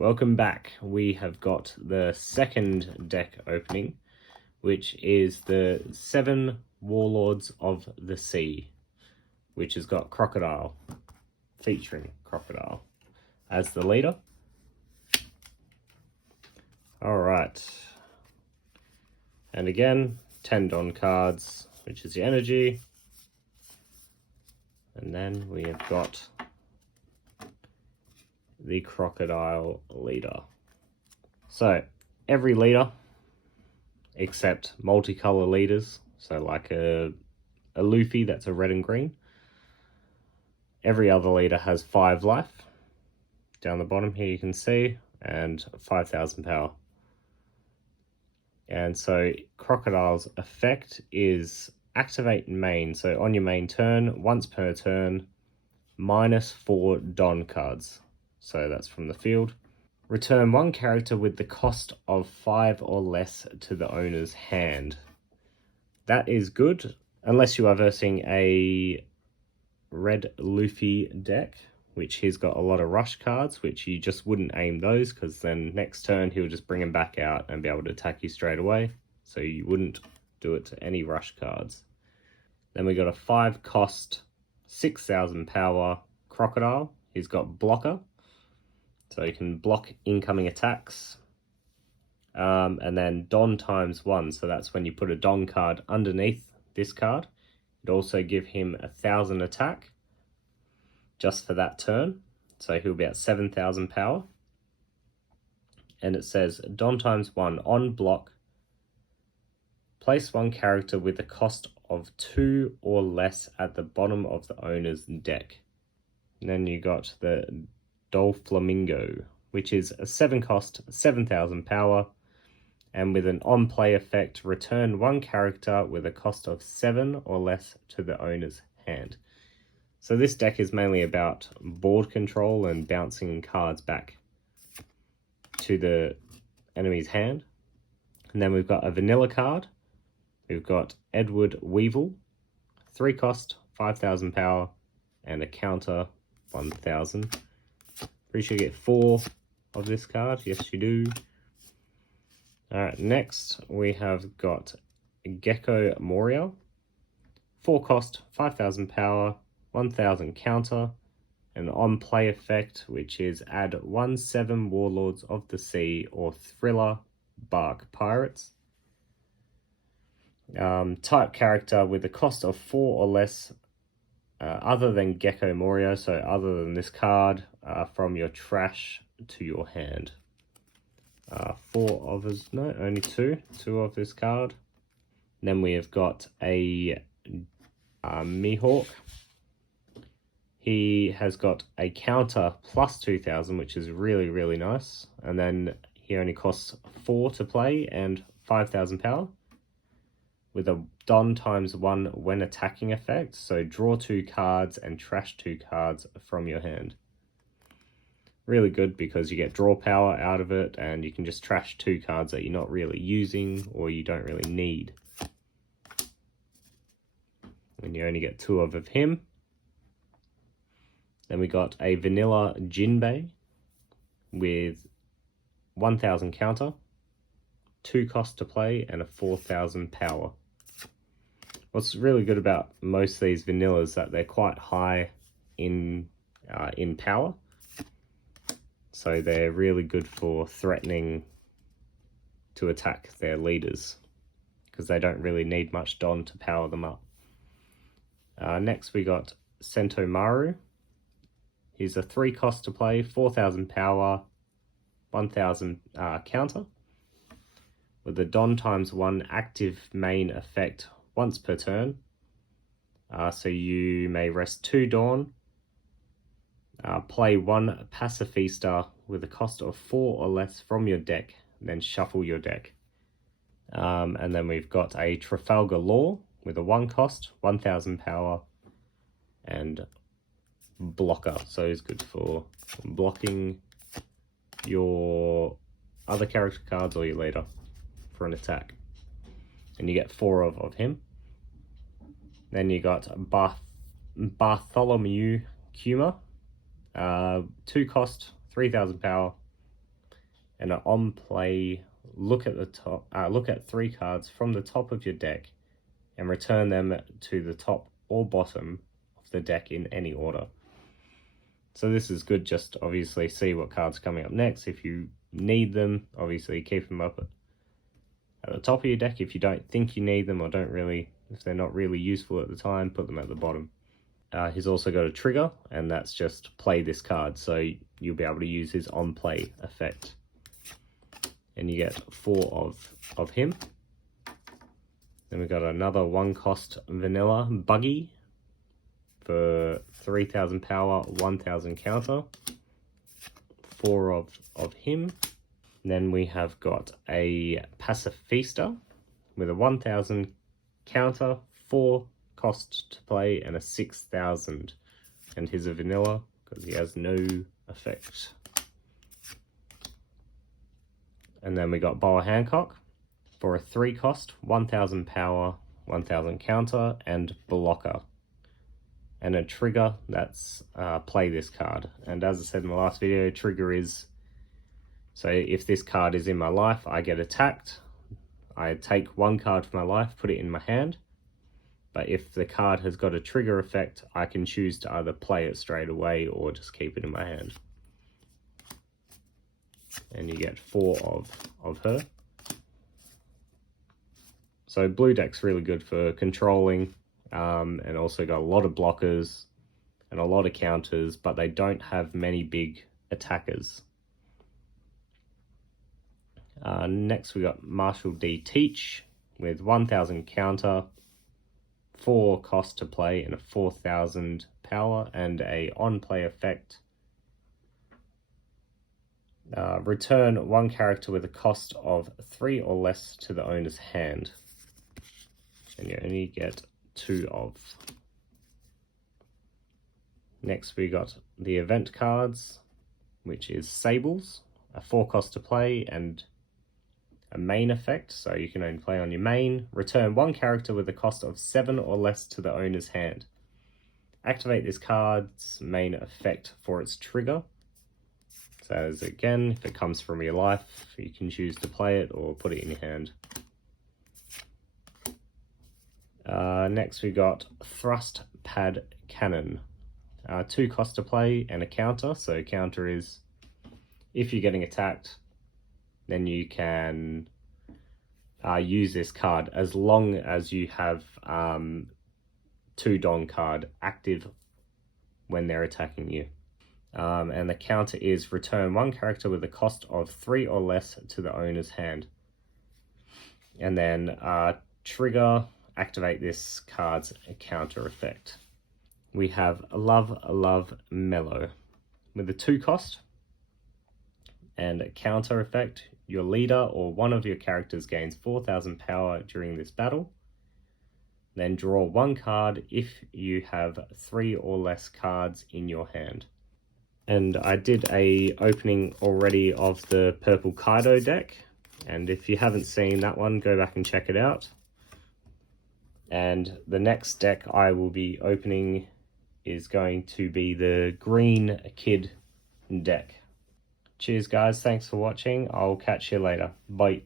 Welcome back. We have got the second deck opening, which is the 7 Warlords of the Sea, which has got Crocodile, featuring Crocodile as the leader. Alright. And again, 10 Don cards, which is the energy. And then we have got the Crocodile leader. So every leader, except multicolor leaders, so like a Luffy that's a red and green, every other leader has 5 life. Down the bottom here you can see, and 5,000 power. And so Crocodile's effect is activate main. So on your main turn, once per turn, -4 Don cards. So that's from the field. Return 1 character with the cost of 5 or less to the owner's hand. That is good, unless you are versing a red Luffy deck, which he's got a lot of rush cards, which you just wouldn't aim those, because then next turn he'll just bring them back out and be able to attack you straight away. So you wouldn't do it to any rush cards. Then we got a 5 cost, 6,000 power Crocodile. He's got blocker, so you can block incoming attacks. And then Don ×1, so that's when you put a Don card underneath this card. It'd also give him 1,000 attack just for that turn, so he'll be at 7,000 power. And it says Don ×1 on block, place 1 character with a cost of 2 or less at the bottom of the owner's deck. And then you got the Doflamingo, which is a 7 cost, 7,000 power, and with an on-play effect, return 1 character with a cost of 7 or less to the owner's hand. So this deck is mainly about board control and bouncing cards back to the enemy's hand. And then we've got a vanilla card. We've got Edward Weevil, 3 cost, 5,000 power, and a counter 1,000. Pretty sure you get 4 of this card. Yes, you do. Alright, next we have got Gecko Moria, 4 cost, 5,000 power, 1,000 counter, an on-play effect, which is add 1 7 Warlords of the Sea or Thriller Bark Pirates. Type character with a cost of 4 or less, other than Gecko Moria, so other than this card, from your trash to your hand. 4 of us, no, only 2 of this card. And then we have got a Mihawk. He has got a counter plus 2,000, which is really, really nice. And then he only costs 4 to play and 5,000 power, with a Don ×1 when attacking effect. So draw 2 cards and trash 2 cards from your hand. Really good because you get draw power out of it, and you can just trash 2 cards that you're not really using or you don't really need. And you only get 2 of him. Then we got a vanilla Jinbei with 1,000 counter, 2 cost to play, and a 4,000 power. What's really good about most of these vanillas is that they're quite high in power. So they're really good for threatening to attack their leaders, because they don't really need much Don to power them up. Next we got Sentomaru. He's a 3 cost to play, 4,000 power, 1,000 counter, with a Don ×1 active main effect once per turn. So you may rest 2 Dawn, play 1 Pacifista with a cost of 4 or less from your deck, then shuffle your deck. And then we've got a Trafalgar Law with a 1 cost, 1,000 power, and blocker. So it's good for blocking your other character cards or your leader for an attack. And you get 4 of him. Then you got Bartholomew Kuma, 2 cost, 3,000 power, And on play, look at the top. Look at 3 cards from the top of your deck, and return them to the top or bottom of the deck in any order. So this is good. Just obviously see what cards coming up next. If you need them, obviously keep them up at the top of your deck. If you don't think you need them, or if they're not really useful at the time, put them at the bottom. He's also got a trigger, and that's just play this card, so you'll be able to use his on play effect. And you get 4 of him. Then we've got another 1-cost vanilla buggy for 3000 power, 1000 counter. 4 of him. And then we have got a pacifista with a 1000 counter, 4 cost to play, and a 6000. And he's a vanilla because he has no effect. And then we got Boa Hancock for a 3 cost, 1000 power, 1000 counter, and blocker. And a trigger, that's play this card. And as I said in the last video, trigger is, so if this card is in my life, I get attacked. I take 1 card from my life, put it in my hand. But if the card has got a trigger effect, I can choose to either play it straight away or just keep it in my hand. And you get 4 of her. So blue deck's really good for controlling, and also got a lot of blockers and a lot of counters, but they don't have many big attackers. Next we got Marshall D. Teach with 1000 counter, 4 cost to play, and a 4000 power, and a on play effect. Return 1 character with a cost of 3 or less to the owner's hand. And you only get 2 of. Next we got the event cards, which is Sables, a 4 cost to play, and a main effect, so you can only play on your main. Return 1 character with a cost of 7 or less to the owner's hand. Activate this card's main effect for its trigger. So as again, if it comes from your life, you can choose to play it or put it in your hand. Next we got Thrust Pad Cannon. 2 cost to play and a counter. So counter is, if you're getting attacked, then you can use this card as long as you have 2 Don card active when they're attacking you. And the counter is return 1 character with a cost of 3 or less to the owner's hand. And then trigger, activate this card's counter effect. We have Love Mellow with a 2 cost and a counter effect. Your leader or one of your characters gains 4000 power during this battle. Then draw 1 card if you have 3 or less cards in your hand. And I did a opening already of the purple Kaido deck, and if you haven't seen that one, go back and check it out. And the next deck I will be opening is going to be the Green Kid deck. Cheers guys, thanks for watching. I'll catch you later. Bye.